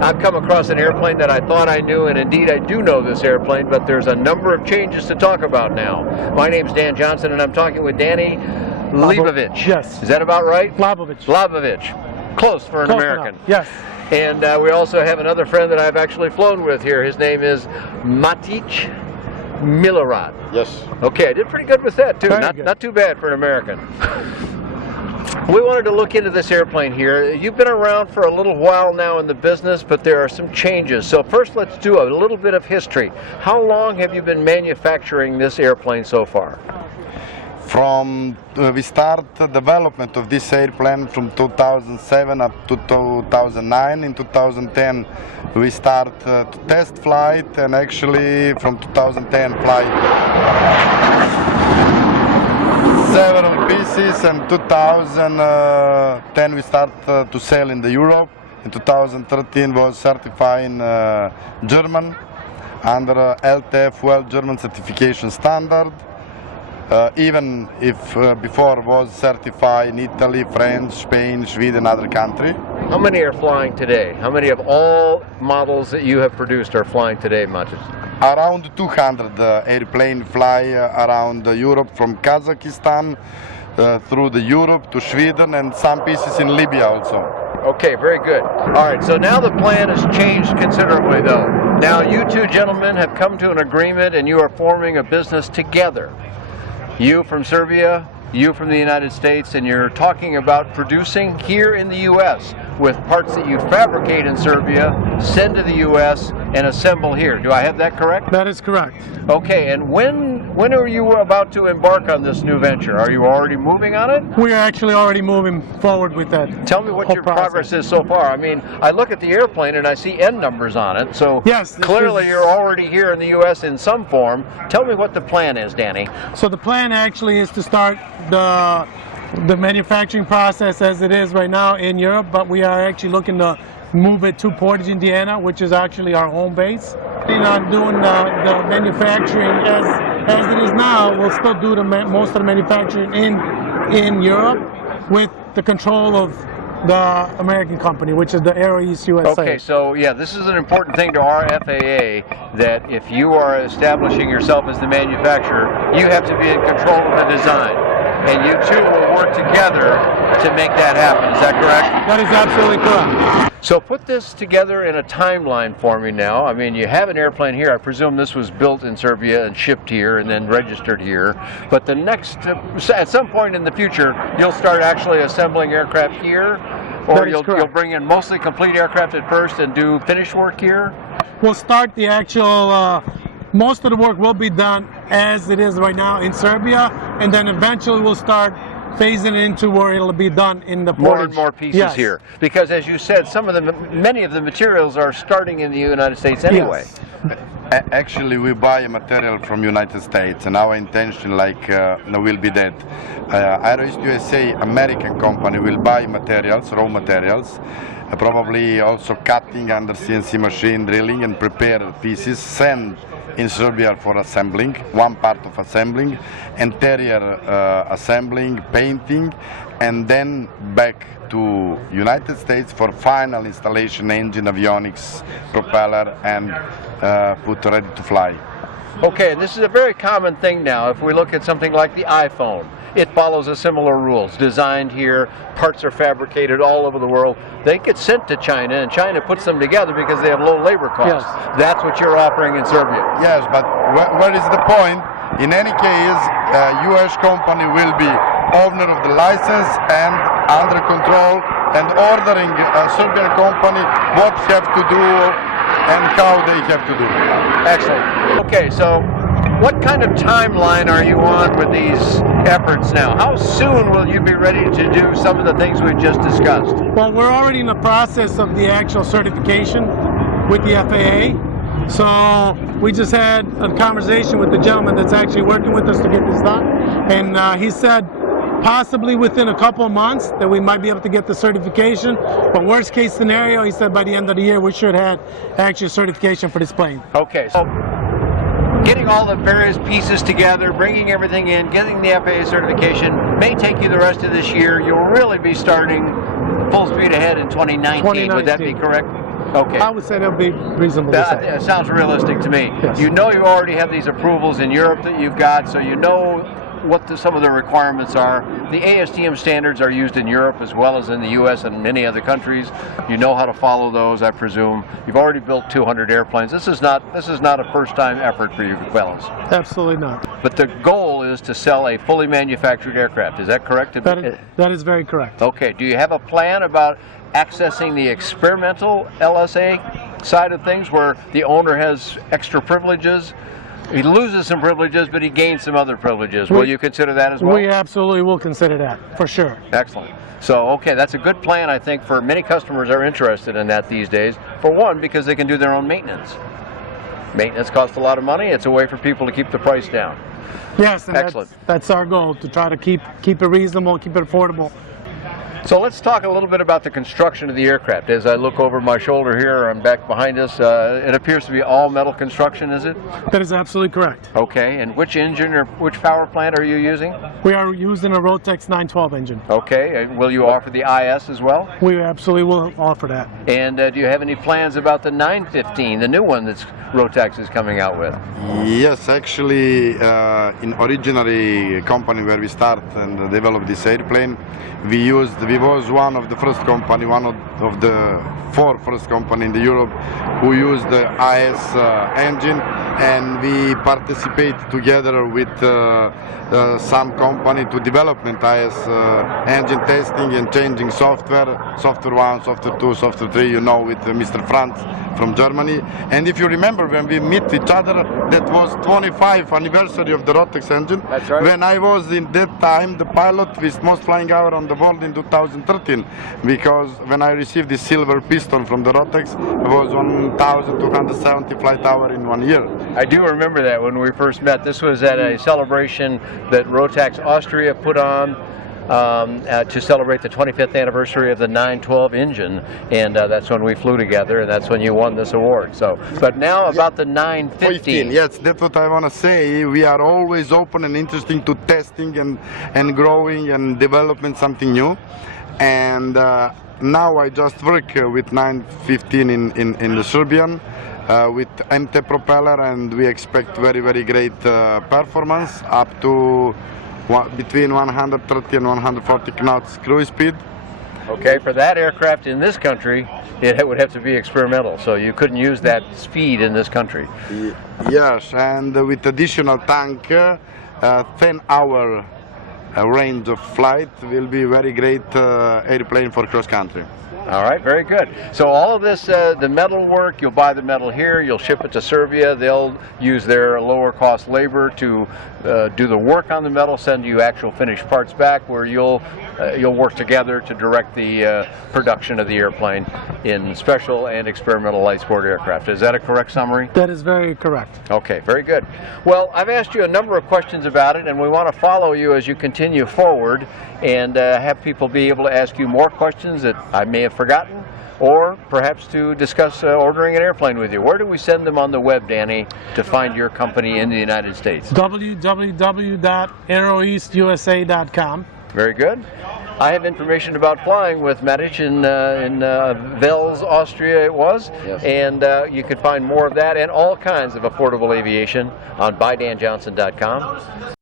I've come across an airplane that I thought I knew, and indeed I do know this airplane, but there's a number of changes to talk about now. My name's Dan Johnson, and I'm talking with Danny Leibovich. Yes. Is that about right? Leibovich. Leibovich. Close for an Close American. enough. Yes. And we also have another friend that I've actually flown with here. His name is Matic Milorad. Yes. Okay, I did pretty good with that too. Very good. Not too bad for an American. We wanted to look into this airplane here. You've been around for a little while now in the business, but there are some changes. So first let's do a little bit of history. How long have you been manufacturing this airplane so far? From we start the development of this airplane from 2007 up to 2009. In 2010 we start to test flight, and actually from 2010 flight several pieces, and 2010 we start to sell in the Europe. In 2013 was certified in German under LTF well German certification standard. Even if before was certified in Italy, France, Spain, Sweden, other country. How many are flying today? How many of all models that you have produced are flying today, Matic? Around 200 airplane fly around Europe, from Kazakhstan through the Europe to Sweden, and some pieces in Libya also. Okay, very good. All right, so now the plan has changed considerably though. Now you two gentlemen have come to an agreement and you are forming a business together. You from Serbia, you from the United States, and you're talking about producing here in the U.S. with parts that you fabricate in Serbia, send to the U.S., and assemble here. Do I have that correct? That is correct. Okay, and when are you about to embark on this new venture? Are you already moving on it? We are actually already moving forward with that. Tell me what whole your progress is so far. I mean, I look at the airplane and I see N numbers on it, so yes, clearly you're already here in the U.S. in some form. Tell me what the plan is, Danny. So the plan actually is to start the manufacturing process as it is right now in Europe, but we are actually looking to move it to Portage, Indiana, which is actually our home base. On doing the manufacturing as it is now, we'll still do most of the manufacturing in Europe with the control of the American company, which is the Aero-East-USA. Okay, so yeah, this is an important thing to our FAA, that if you are establishing yourself as the manufacturer, you have to be in control of the design. And you two will work together to make that happen. Is that correct? That is absolutely correct. So put this together in a timeline for me now. I mean, you have an airplane here. I presume this was built in Serbia and shipped here and then registered here. But the next, at some point in the future, you'll start actually assembling aircraft here, or you'll bring in mostly complete aircraft at first and do finish work here? We'll start the actual, most of the work will be done as it is right now in Serbia, and then eventually we'll start phasing it into where it'll be done in the Portage. More and more pieces here, because as you said, many of the materials are starting in the United States anyway. Yes. Actually, we buy material from United States, and our intention will be that Aero-East-USA, American company, will buy materials, raw materials, probably also cutting under CNC machine, drilling, and prepare pieces, send in Serbia for assembling, one part of assembling, interior assembling, painting, and then back to United States for final installation, engine, avionics, propeller, and put ready to fly. Okay, and this is a very common thing now. If we look at something like the iPhone, it follows a similar rules. Designed here, parts are fabricated all over the world. They get sent to China, and China puts them together because they have low labor costs. Yes. That's what you're offering in Serbia. Yes, but what is the point? In any case, U.S. company will be owner of the license and under control, and ordering a Serbian company what have to do and how they have to do. Excellent. Okay, so what kind of timeline are you on with these efforts now? How soon will you be ready to do some of the things we've just discussed? Well, we're already in the process of the actual certification with the FAA. So we just had a conversation with the gentleman that's actually working with us to get this done. And he said possibly within a couple of months that we might be able to get the certification. But worst case scenario, he said by the end of the year we should have actual certification for this plane. Okay, so getting all the various pieces together, bringing everything in, getting the FAA certification may take you the rest of this year. You'll really be starting full speed ahead in 2019. Would that be correct? Okay. I would say they'll be reasonable to say. That sounds realistic to me. Yes. You know you already have these approvals in Europe that you've got, so you know what some of the requirements are. The ASTM standards are used in Europe as well as in the U.S. and many other countries. You know how to follow those, I presume. You've already built 200 airplanes. This is not a first-time effort for you fellows. Absolutely not. But the goal is to sell a fully manufactured aircraft. Is that correct? That is very correct. Okay. Do you have a plan about accessing the experimental LSA side of things, where the owner has extra privileges? He loses some privileges, but he gains some other privileges. Will you consider that as well? We absolutely will consider that, for sure. Excellent. So, okay, that's a good plan, I think, for many customers are interested in that these days. For one, because they can do their own maintenance. Maintenance costs a lot of money. It's a way for people to keep the price down. Yes, and Excellent. that's our goal, to try to keep it reasonable, keep it affordable. So let's talk a little bit about the construction of the aircraft. As I look over my shoulder here, I'm back behind us, it appears to be all metal construction, is it? That is absolutely correct. Okay, and which engine or which power plant are you using? We are using a Rotex 912 engine. Okay, and will you offer the IS as well? We absolutely will offer that. And do you have any plans about the 915, the new one that's Rotex is coming out with? Yes, actually, in originally company where we start and develop this airplane, we was one of the first company, one of the 4 first company in the Europe who used the IS engine, and we participate together with some company to development IS engine testing and changing software 1, software 2, software 3, you know, with Mr. Franz from Germany. And if you remember, when we meet each other, that was 25th anniversary of the Rotex engine. That's right. When I was in that time the pilot with most flying hour on the world in 2013, because when I received the silver piston from the Rotex, it was 1,270 flight hour in 1 year. I do remember that when we first met. This was at a celebration that Rotex Austria put on to celebrate the 25th anniversary of the 912 engine, and that's when we flew together, and that's when you won this award. So, but now about the 915. Yes, that's what I want to say. We are always open and interesting to testing and growing and developing something new. And now I just work with 915 in the Serbian. With MT propeller, and we expect very, very great performance up to between 130 and 140 knots cruise speed. Okay, for that aircraft in this country, it would have to be experimental, so you couldn't use that speed in this country. Yes, and with additional tank, 10-hour range of flight will be very great airplane for cross country. All right, very good. So all of this, the metal work, you'll buy the metal here, you'll ship it to Serbia, they'll use their lower cost labor to do the work on the metal, send you actual finished parts back, where you'll work together to direct the production of the airplane in special and experimental light sport aircraft. Is that a correct summary? That is very correct. Okay, very good. Well, I've asked you a number of questions about it, and we want to follow you as you continue forward and have people be able to ask you more questions that I may have forgotten, or perhaps to discuss ordering an airplane with you. Where do we send them on the web, Danny, to find your company in the United States? www.aeroeast-USA.com. Very good. I have information about flying with Medic in Wels, Austria it was, yes. And you can find more of that and all kinds of affordable aviation on BuyDanJohnson.com.